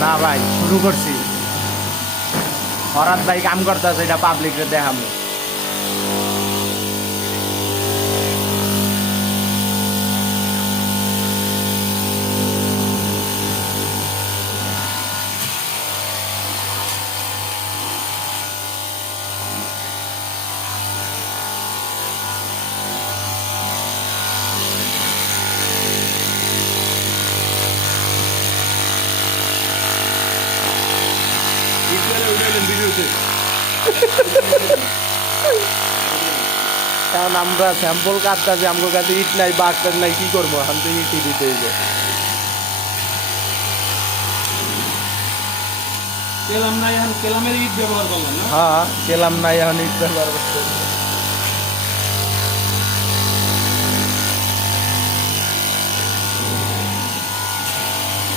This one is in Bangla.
না ভাই শুরু করছি হঠাৎ ভাই কাম করতেছে এটা পাবলিকরে দেখাবো কারণ আমরা স্যাম্পল কাটতেছি আমার কাছে ইট নাই বাঘটার নাই কি করবো এখন তো ইটই দিতে হইবে কেলাম নাই এখন কেলামের ইট ব্যবহার করলাম না হ্যাঁ কেলাম নাই এখন ইট ব্যবহার করতে